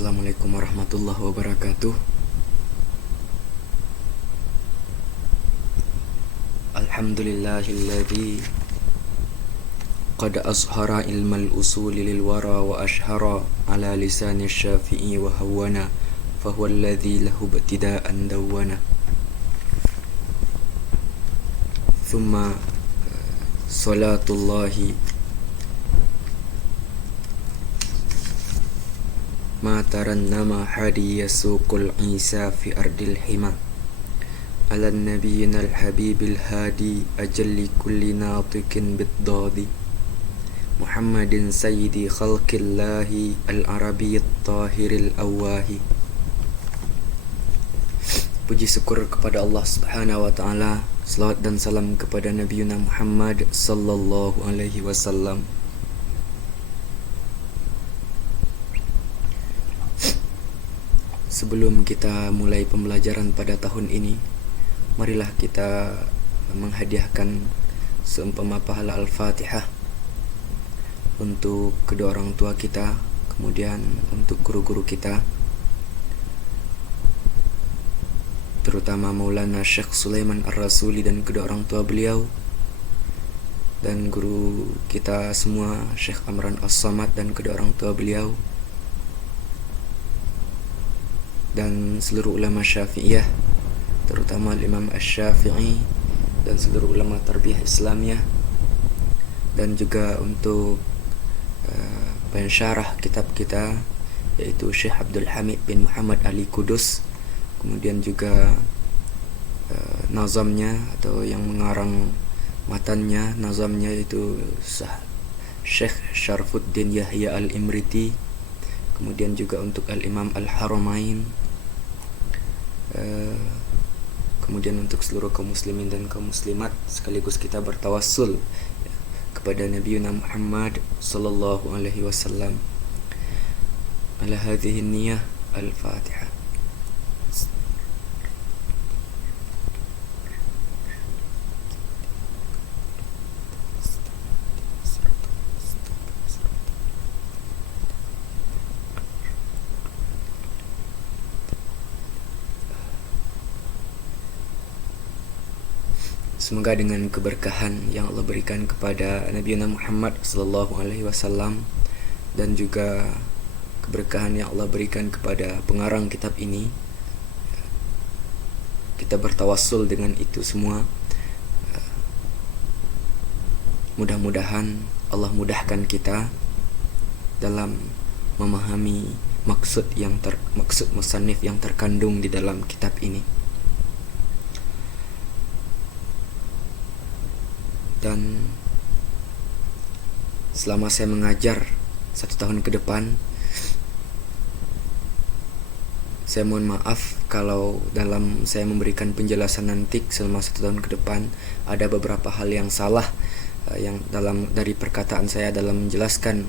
Assalamualaikum warahmatullahi wabarakatuh. Alhamdulillahilladzi qad azhara ilmal usuli lil wara wa ashhara ala lisani syafi'i wa hawana fahuwa alladzi lahu ibtida'an dawwana. Thumma salatullahi ma tarannama hadi yasuqul isa fi ardil hima ala nabiyina al-habibil hadi ajalli kulli natikin bid-dadi Muhammadin sayyidi khalqillahi al-arabiyyat tahiril awahi. Puji syukur kepada Allah Subhanahu wa taala, selawat dan salam kepada Nabiyuna Muhammad sallallahu alaihi wasallam. Sebelum kita mulai pembelajaran pada tahun ini, marilah kita menghadiahkan seumpama pahala Al-Fatihah untuk kedua orang tua kita, kemudian untuk guru-guru kita, terutama Maulana Syekh Sulaiman Ar-Rasuli dan kedua orang tua beliau, dan guru kita semua Syekh Amran As-Samad dan kedua orang tua beliau, dan seluruh ulama Syafi'iyah, terutama Imam Asy-Syafi'i dan seluruh ulama tarbiyah Islamiyah, dan juga untuk pensyarah kitab kita yaitu Syekh Abdul Hamid bin Muhammad Ali Kudus, kemudian juga nazamnya atau yang mengarang matannya, nazamnya itu Syekh Syarfuddin Yahya Al-Imriti, kemudian juga untuk Al-Imam Al-Haramain, kemudian untuk seluruh kaum muslimin dan kaum muslimat, sekaligus kita bertawassul kepada Nabiyuna Muhammad sallallahu alaihi wasallam. Ala hadhihi niyyah al-Fatihah. Semoga dengan keberkahan yang Allah berikan kepada Nabi Muhammad sallallahu alaihi wasallam dan juga keberkahan yang Allah berikan kepada pengarang kitab ini, kita bertawassul dengan itu semua. Mudah-mudahan Allah mudahkan kita dalam memahami maksud musannif yang terkandung di dalam kitab ini. Dan selama saya mengajar 1 tahun ke depan, saya mohon maaf kalau dalam saya memberikan penjelasan nanti selama 1 tahun ke depan ada beberapa hal yang salah yang dari perkataan saya dalam menjelaskan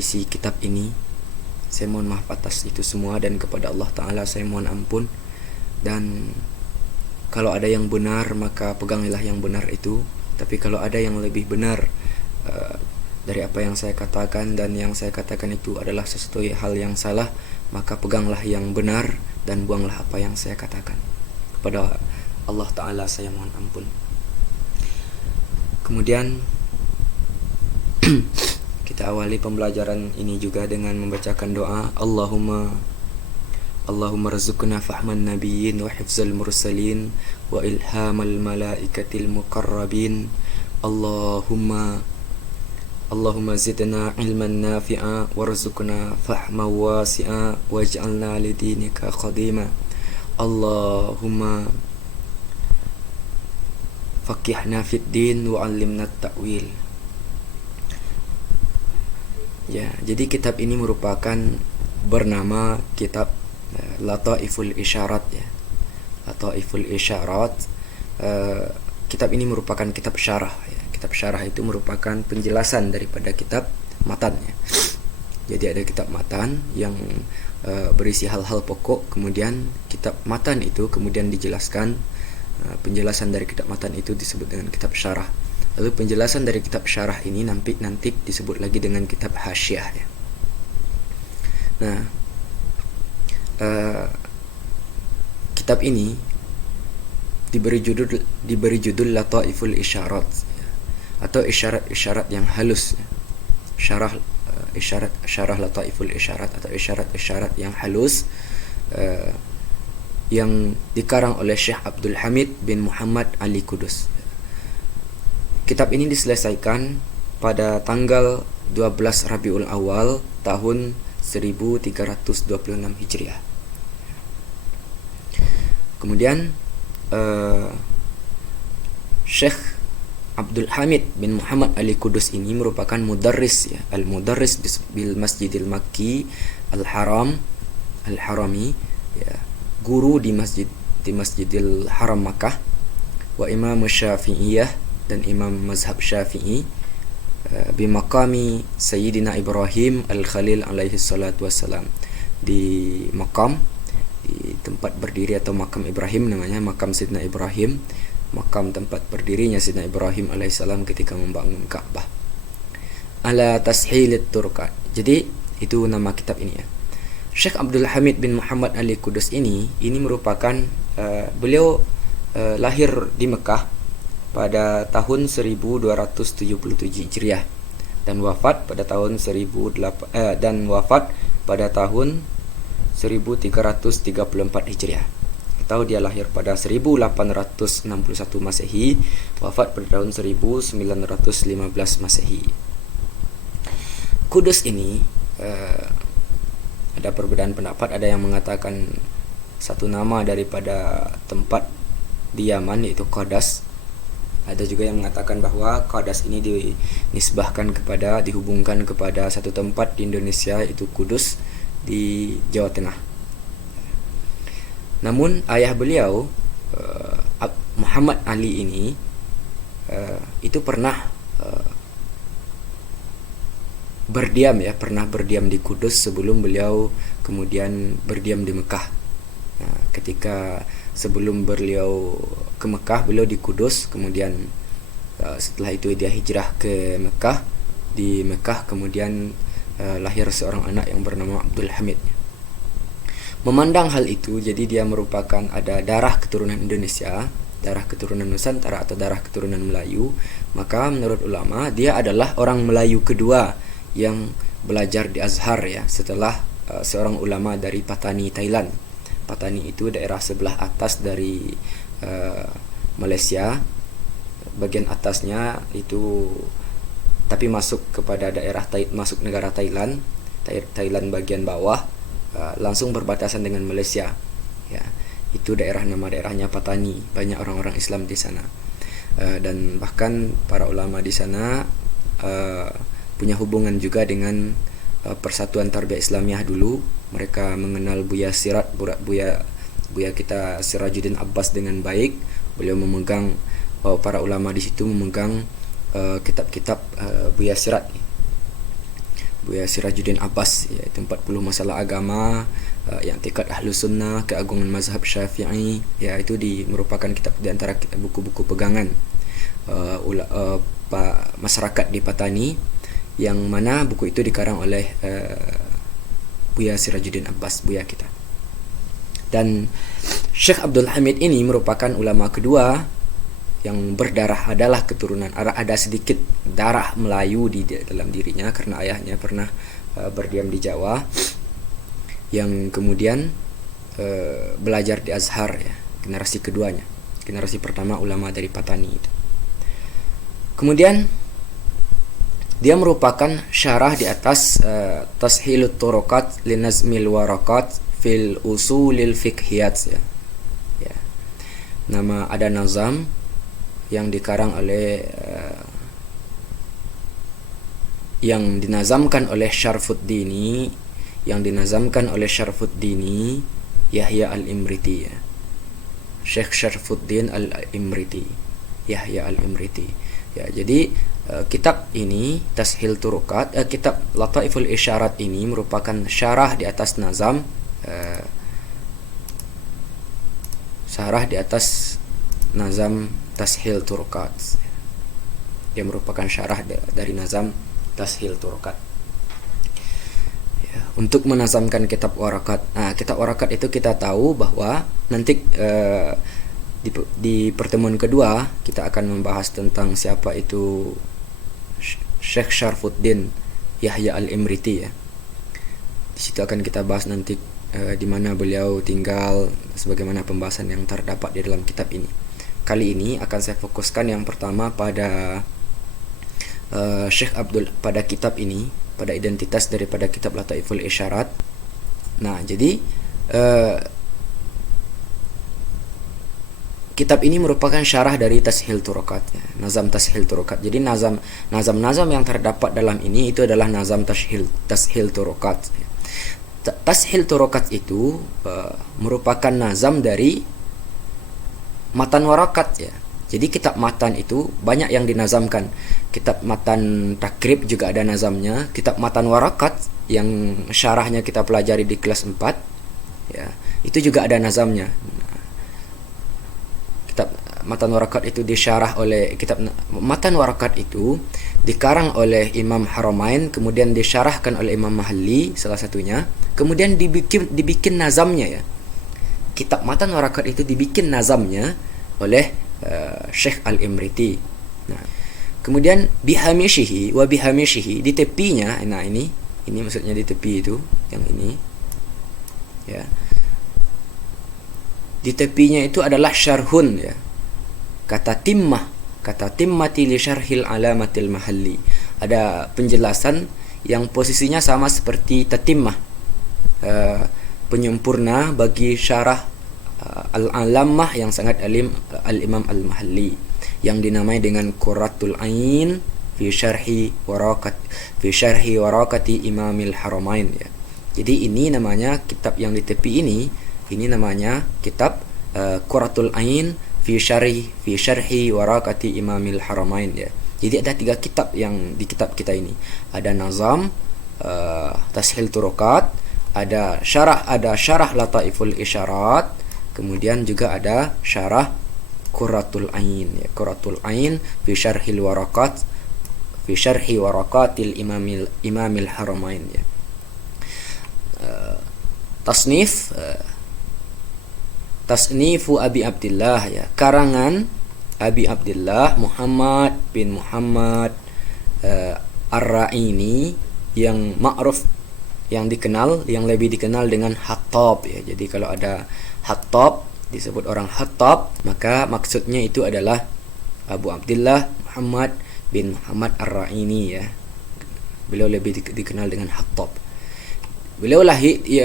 isi kitab ini. Saya mohon maaf atas itu semua, dan kepada Allah Ta'ala saya mohon ampun. Dan kalau ada yang benar, maka pegangilah yang benar itu. Tapi kalau ada yang lebih benar dari apa yang saya katakan, dan yang saya katakan itu adalah sesuatu hal yang salah, maka peganglah yang benar dan buanglah apa yang saya katakan. Kepada Allah Ta'ala saya mohon ampun. Kemudian kita awali pembelajaran ini juga dengan membacakan doa Allahumma rizukna fahman nabiyyin wa hifzal mursalin wa ilhamal malaikatil muqarrabin. Allahumma zidna ilman nafi'a warzuqna fahman wasi'a waj'alna lidinika qadima. Allahumma faqihna fid din wa 'allimna at-ta'wil. Ya, jadi kitab ini merupakan bernama kitab Lataiful Isyarat, ya. Lataiful Isyarat. Kitab ini merupakan kitab syarah, ya. Kitab syarah itu merupakan penjelasan daripada kitab matannya. Jadi ada kitab matan yang berisi hal-hal pokok, kemudian kitab matan itu kemudian dijelaskan. Penjelasan dari kitab matan itu disebut dengan kitab syarah. Lalu penjelasan dari kitab syarah ini nanti disebut lagi dengan kitab hasyiah, ya. Nah, kitab ini diberi judul Lataiful Isyarat, atau isyarat-isyarat yang halus. Syarah Lataiful Isyarat atau isyarat-isyarat yang halus, yang dikarang oleh Syekh Abdul Hamid bin Muhammad Ali Kudus. Kitab ini diselesaikan pada tanggal 12 Rabiul Awal tahun 1326 Hijriah. Kemudian Syekh Abdul Hamid bin Muhammad Ali Kudus ini merupakan mudarris, ya, al-mudarris bil Masjidil Makki al-Haram al-Harami, ya, guru di Masjidil Haram Makkah, wa Imam Syafi'iyah, dan imam mazhab Syafi'i, bi maqami Sayyidina Ibrahim al-Khalil alaihi salatu wassalam, di makam, di tempat berdiri atau makam Ibrahim, namanya makam Sayyidina Ibrahim, makam tempat berdirinya Sayyidina Ibrahim alaihissalam ketika membangun Ka'bah. Ala tashilit turqat. Jadi itu nama kitab ini, ya. Syekh Abdul Hamid bin Muhammad Ali Kudus ini merupakan beliau lahir di Mekah pada tahun 1277 Hijriah dan wafat pada tahun 1334 Hijriah. Atau dia lahir pada 1861 Masehi, wafat pada tahun 1915 Masehi. Kudus ini ada perbedaan pendapat. Ada yang mengatakan satu nama daripada tempat di Yaman, yaitu Qadas. Ada juga yang mengatakan bahwa Qadas ini dihubungkan kepada satu tempat di Indonesia, yaitu Kudus di Jawa Tengah. Namun ayah beliau Muhammad Ali ini itu pernah berdiam di Kudus sebelum beliau kemudian berdiam di Mekah. Nah, ketika sebelum beliau ke Mekah, beliau di Kudus, kemudian setelah itu dia hijrah ke Mekah. Di Mekah kemudian lahir seorang anak yang bernama Abdul Hamid. Memandang hal itu, jadi dia merupakan ada darah keturunan Indonesia, darah keturunan Nusantara atau darah keturunan Melayu, maka menurut ulama dia adalah orang Melayu kedua yang belajar di Azhar, ya, setelah seorang ulama dari Patani, Thailand. Patani itu daerah sebelah atas dari Malaysia, bagian atasnya itu, tapi masuk kepada masuk negara Thailand bagian bawah, langsung berbatasan dengan Malaysia, ya. Itu nama daerahnya Patani. Banyak orang-orang Islam di sana, dan bahkan para ulama di sana punya hubungan juga dengan Persatuan Tarbiyah Islamiyah dulu. Mereka mengenal Buya kita Sirajuddin Abbas dengan baik. Beliau memegang, para ulama di situ memegang kitab-kitab Buya Sirajuddin Abbas, yaitu 40 masalah agama, yang tingkat Ahlus Sunnah, keagungan mazhab Syafi'i, ya, itu merupakan kitab di antara buku-buku pegangan masyarakat di Patani, yang mana buku itu dikarang oleh Buya Sirajuddin Abbas, buya kita. Dan Syekh Abdul Hamid ini merupakan ulama kedua yang berdarah, adalah keturunan, ada sedikit darah Melayu di dalam dirinya karena ayahnya pernah berdiam di Jawa, yang kemudian belajar di Azhar, ya, generasi keduanya. Generasi pertama ulama dari Patani itu. Kemudian dia merupakan syarah di atas Tashilut Turuqat Linazmil Warakat fil Usulil Fiqhiyat, ya. Nama ada nazam yang dikarang oleh yang dinazamkan oleh Syarfuddini Yahya Al-Imriti, ya. Syekh Syarfuddin Al-Imriti, Yahya Al-Imriti, ya. Jadi kitab ini Tashil Turuqat, kitab Lataiful Isyarat ini merupakan syarah di atas nazam, Tashil Turuqat. Dia merupakan syarah dari nazam Tashil Turuqat, ya. untuk menazamkan kitab warakat. Nah, kitab warakat itu kita tahu bahwa nanti di pertemuan kedua kita akan membahas tentang siapa itu Syekh Syarfuddin Yahya Al-Imriti ya. Di situ akan kita bahas nanti di mana beliau tinggal, sebagaimana pembahasan yang terdapat di dalam kitab ini. Kali ini akan saya fokuskan yang pertama pada Syekh Abdul, pada kitab ini, pada identitas daripada kitab Lataiful Isyarat. Nah, jadi kitab ini merupakan syarah dari Tashil Turuqat ya, nazam Tashil Turuqat. Jadi nazam yang terdapat dalam ini itu adalah nazam Tashil Turuqat. Tashil Turuqat itu merupakan nazam dari matan warakat ya. Jadi kitab matan itu banyak yang dinazamkan. Kitab matan takrib juga ada nazamnya. Kitab matan warakat yang syarahnya kita pelajari di kelas 4 ya, itu juga ada nazamnya. Kitab matan warakat itu disyarah oleh kitab matan warakat itu dikarang oleh Imam Haramain, kemudian disyarahkan oleh Imam Mahalli salah satunya, kemudian dibikin nazamnya ya. Kitab matan warakat itu dibikin nazamnya oleh Syekh Al-Imriti. Nah, kemudian bihamishihi wa bihamishihi, di tepinya, nah ini maksudnya di tepi itu yang ini ya. Di tepinya itu adalah syarhun ya. Kata timmati li syarhil alamatil mahalli. Ada penjelasan yang posisinya sama seperti tatimmah, penyempurna bagi syarah al-alamah yang sangat alim al-Imam Al-Mahalli yang dinamai dengan Qurratul Ain fi syarhi warakati Imamil Haramain ya. Jadi ini namanya kitab yang di tepi ini namanya kitab Qurratul Ain fi syarhi warakati Imamil Haramain ya. Jadi ada 3 kitab yang di kitab kita ini. Ada nazam Tashil Turuqat, ada syarah Lataiful Isyarat, kemudian juga ada syarah Qurratul Ain ya. Qurratul Ain fi syarhil warakat fi syarhi warakatil Imamil Haramain ya. Tasnifu Abi Abdillah ya, karangan Abi Abdillah Muhammad bin Muhammad Ar-Ra'ini yang ma'ruf, yang lebih dikenal dengan Hattab ya. Jadi kalau ada Hattab, disebut orang Hattab, maka maksudnya itu adalah Abu Abdillah Muhammad bin Muhammad Ar-Ra'ini ya. Beliau lebih dikenal dengan Hattab. Beliau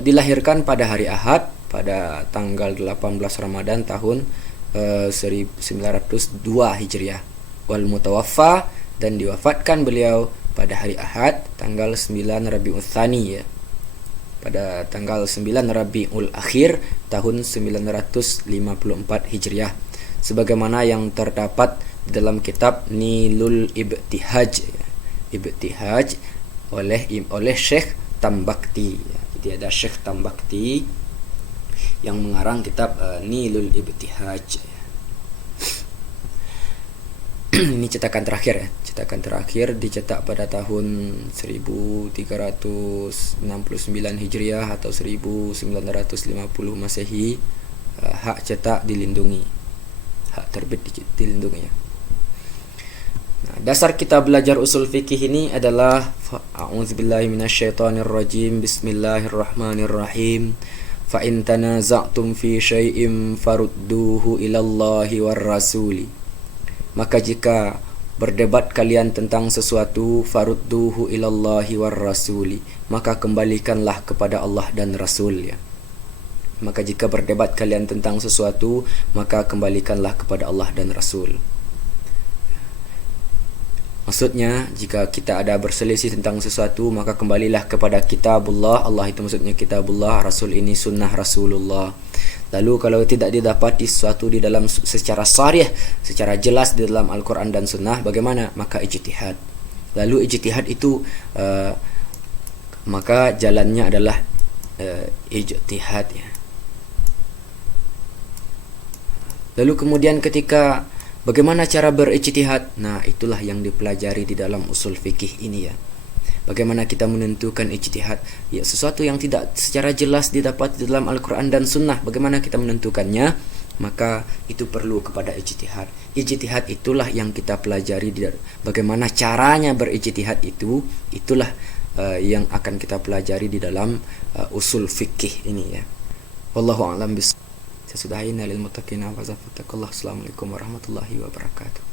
dilahirkan pada hari Ahad pada tanggal 18 Ramadan tahun 1902 Hijriah. Wal mutawaffa, dan diwafatkan beliau pada hari Ahad tanggal 9 Rabiul Tsani ya. Pada tanggal 9 Rabiul Akhir tahun 954 Hijriah, sebagaimana yang terdapat di dalam kitab Nilul Ibtihaj ya. Ibtihaj oleh Syekh Tambakti ya. Jadi ada Syekh Tambakti yang mengarang kitab Nilul Ibtihaj ya. Ini cetakan terakhir ya. Cetakan terakhir dicetak pada tahun 1369 Hijriah atau 1950 Masehi. Hak cetak dilindungi, hak terbit dilindungi ya. Nah, dasar kita belajar usul fikih ini adalah a'udzubillahi minasyaitonirrajim, bismillahirrahmanirrahim. Fa in tanaza'tum fi syai'in farudduhu ilallahi war rasuli. Maka jika berdebat kalian tentang sesuatu, farudduhu ilallahi war rasuli, maka kembalikanlah kepada Allah dan Rasul ya. Maka jika berdebat kalian tentang sesuatu, maka kembalikanlah kepada Allah dan Rasul. Maksudnya, jika kita ada berselisih tentang sesuatu, maka kembalilah kepada kitabullah. Allah itu maksudnya kitabullah, Rasul ini sunnah Rasulullah. Lalu kalau tidak didapati sesuatu di dalam secara sarih, secara jelas di dalam Al-Quran dan Sunnah, bagaimana? Maka ijtihad. Lalu ijtihad itu maka jalannya adalah ijtihad ya. Lalu kemudian ketika bagaimana cara berijtihad? Nah, itulah yang dipelajari di dalam usul fikih ini ya. Bagaimana kita menentukan ijtihad? Ya, sesuatu yang tidak secara jelas didapat di dalam Al-Quran dan Sunnah, bagaimana kita menentukannya? Maka itu perlu kepada ijtihad. Ijtihad itulah yang kita pelajari, bagaimana caranya berijtihad itulah yang akan kita pelajari di dalam usul fikih ini ya. Wallahu a'lam bis. Saya sudahi lil muttaqina wa zafattakallah. Assalamualaikum warahmatullahi wabarakatuh.